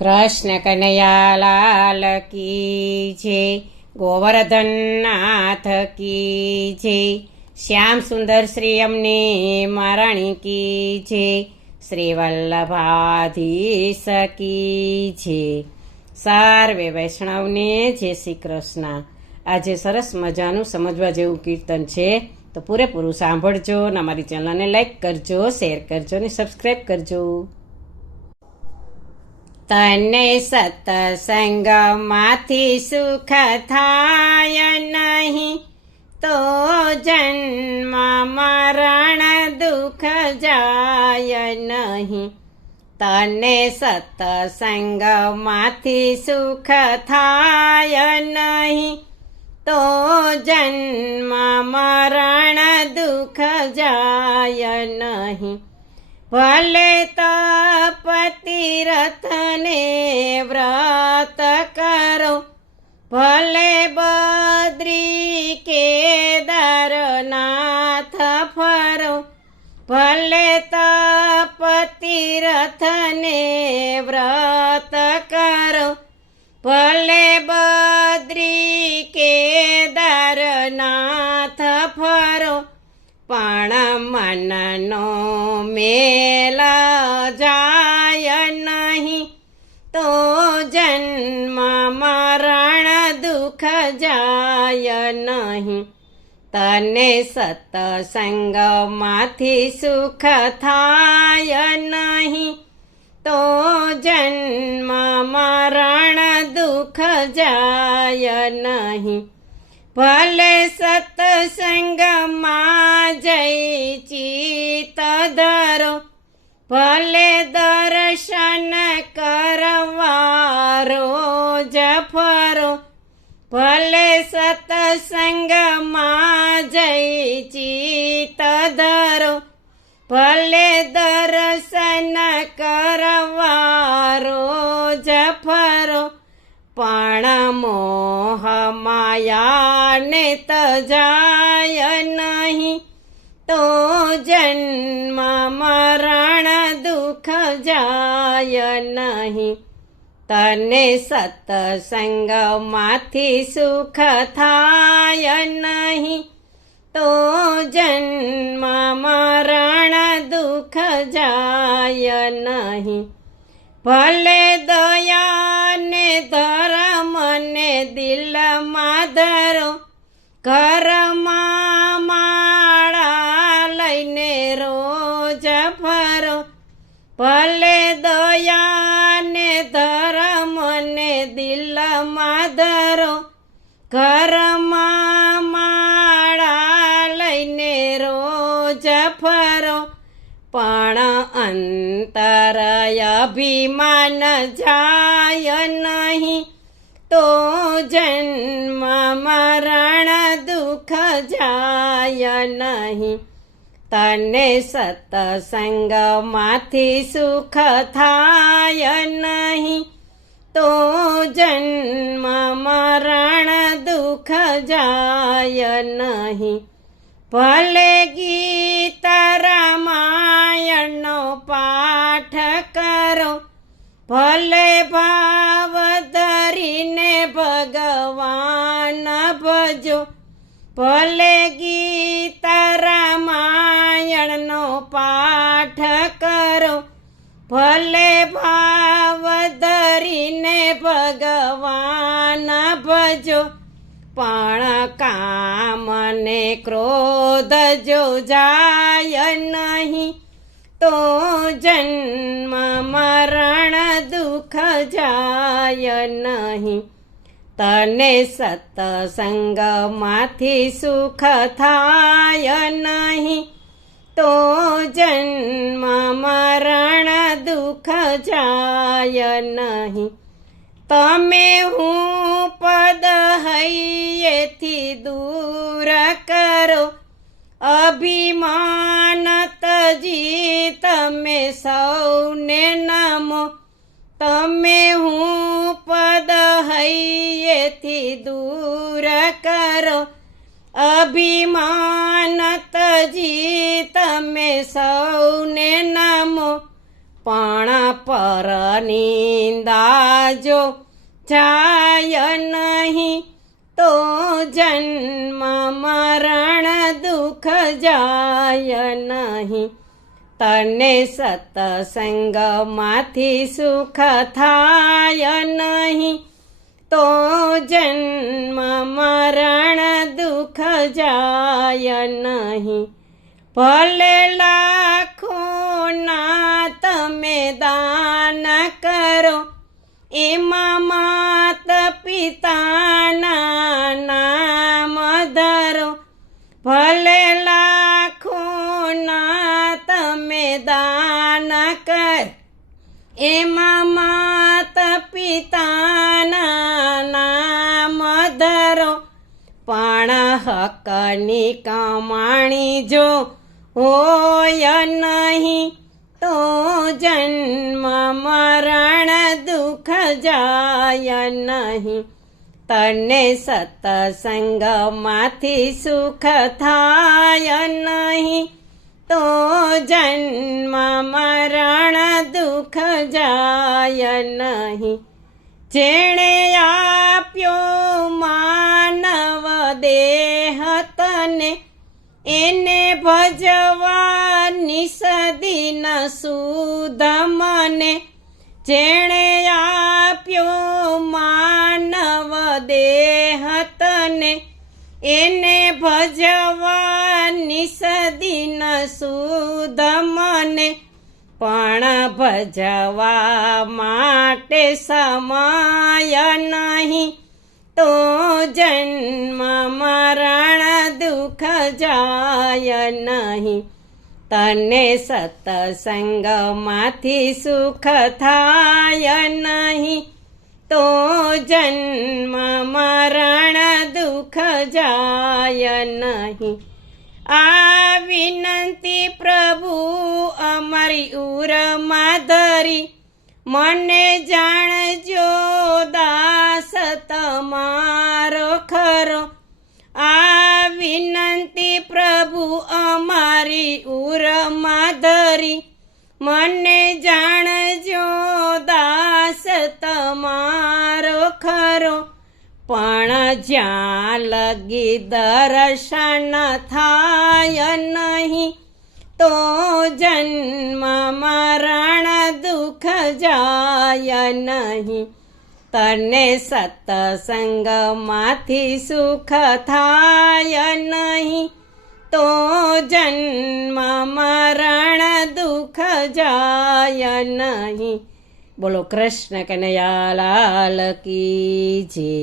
કૃષ્ણ કનૈયા લાલ કી જય, ગોવર્ધન નાથ કી જય, શ્યામ સુંદર શ્રી અમને મહારાણી કી જય, શ્રી વલ્લભાધીશ કી જય. સર્વે વૈષ્ણવને જય શ્રી કૃષ્ણ. આજે સરસ મજાનું સમજવા જેવું કીર્તન છે, તો પૂરેપૂરું સાંભળજો અને અમારી ચેનલને લાઈક કરજો, શેર કરજો અને સબસ્ક્રાઈબ કરજો. તને સત્સંગમાંથી સુખ થાય નહીં, તો જન્મ મરણ દુઃખ જાય નહીં. તને સત્સંગમાંથી સુખ થાય નહીં, તો જન્મ મરણ દુઃખ જાય નહીં. ભલે તપતિ રથને વ્રત કરો, ભલે બદ્રી કેદારનાથ ફરો, ભલે તપતિ રથને વ્રત કરો, ભલે બદ્રી કેદારનાથ ફરો, પણ મનનો મેલ જાય નહીં, તો જન્મ મરણ દુઃખ જાય નહીં. તને સત્સંગમાંથી સુખ થાય નહીં, તો જન્મ મરણ દુઃખ જાય નહીં. ભલે સત્સંગમાં જઈ ચિત્ત ધરો, ભલે દર્શન કરવા રોજ ફરો, ભલે સત્સંગમાં જઈ ચિત્ત ધરો, ભલે દર્શન કરવા રોજ ફરો, પણ મોહ માયાને તજાય નહીં, તો જન્મ મરણ દુઃખ જાય નહીં. તને સત્સંગમાંથી સુખ થાય નહીં, તો જન્મ મરણ દુઃખ જાય નહીં. ભલે દયાને ધર્મને દિલમાં ધરો, ઘરમાં માળા લઈને રોજ ફરો, ભલે દયાને ધર્મને દિલમાં ધરો, ઘરમાં માળા લઈને રોજ ફરો, પણ અંતર અભિમાન જાય નહીં, તો જન્મ મરણ દુઃખ જાય નહીં. તને સત્સંગમાંથી સુખ થાય નહીં, તો જન્મ મરણ દુઃખ જાય નહીં. ભલે ગીત રામાયણનો પાઠ કરો, ભલે ભાવ ધરીને ભગવાન ભજો, ભલે ગીત રામાયણનો પાઠ કરો, ભલે ભાવ ધરીને ભગવાન ભજો, પણ કામ ને ક્રોધ જો જાય નહીં, તો જન્મ મરણ દુઃખ જાય નહીં. તને સત્સંગમાંથી સુખ થાય નહીં, તો જન્મ મરણ દુઃખ જાય નહીં. તમે હું પદ હૈયેથી દૂર કરો, અભિમાન તજી તમે સૌને નમો, તમે હું પદ હૈયેથી દૂર કરો, અભિમાન તજી તમે સૌને નમો, પણ પર નિંદા જો જાય નહીં તો જન્મ મરણ દુઃખ જાય નહીં. તને સત્સંગમાંથી સુખ થાય નહીં તો જન્મ મરણ દુઃખ જાય નહીં. ભલે લાખોના તમે દાન કરો એમાં માત પિતાના નામ ધરો. ભલે લાખોના તમે દાન કર એમાં માત પિતાના નામ ધરો. પણ હકની કમાણી જો હોય નહીં તો જન્મ મરણ દુઃખ જાય નહીં. તને સત્સંગમાંથી સુખ થાય નહીં તો જન્મ મરણ દુઃખ જાય નહીં. જેણે આપ્યો માનવ દેહ તને એને ભજવા નિસદિન સુધ મને. જેણે આપ્યો માનવ દેહ તને એને ભજવા નિસદિન સુધ મને. પણ ભજવા માટે સમય નહીં તો જન્મ મરણ દુઃખ જાય નહીં. તને સત્સંગમાંથી સુખ થાય નહીં તો જન્મ મરણ દુઃખ જાય નહીં. આ વિનંતી પ્રભુ અમારી ઉરમાં ધરી મને જાણજો દાસ તમારો ખરો. આ વિનંતી પ્રભુ અમારી ઉરમાં ધરી મને જાણજો દાસ તમારો ખરો. પણ જ્યાં લગી દર્શન થાય નહીં તો જન્મ મરણ દુઃખ જાય નહીં. તને સત્સંગમાંથી સુખ થાય નહીં તો જન્મ મરણ દુઃખ જાય નહીં. બોલો કૃષ્ણ કનૈયા લાલ કી જય.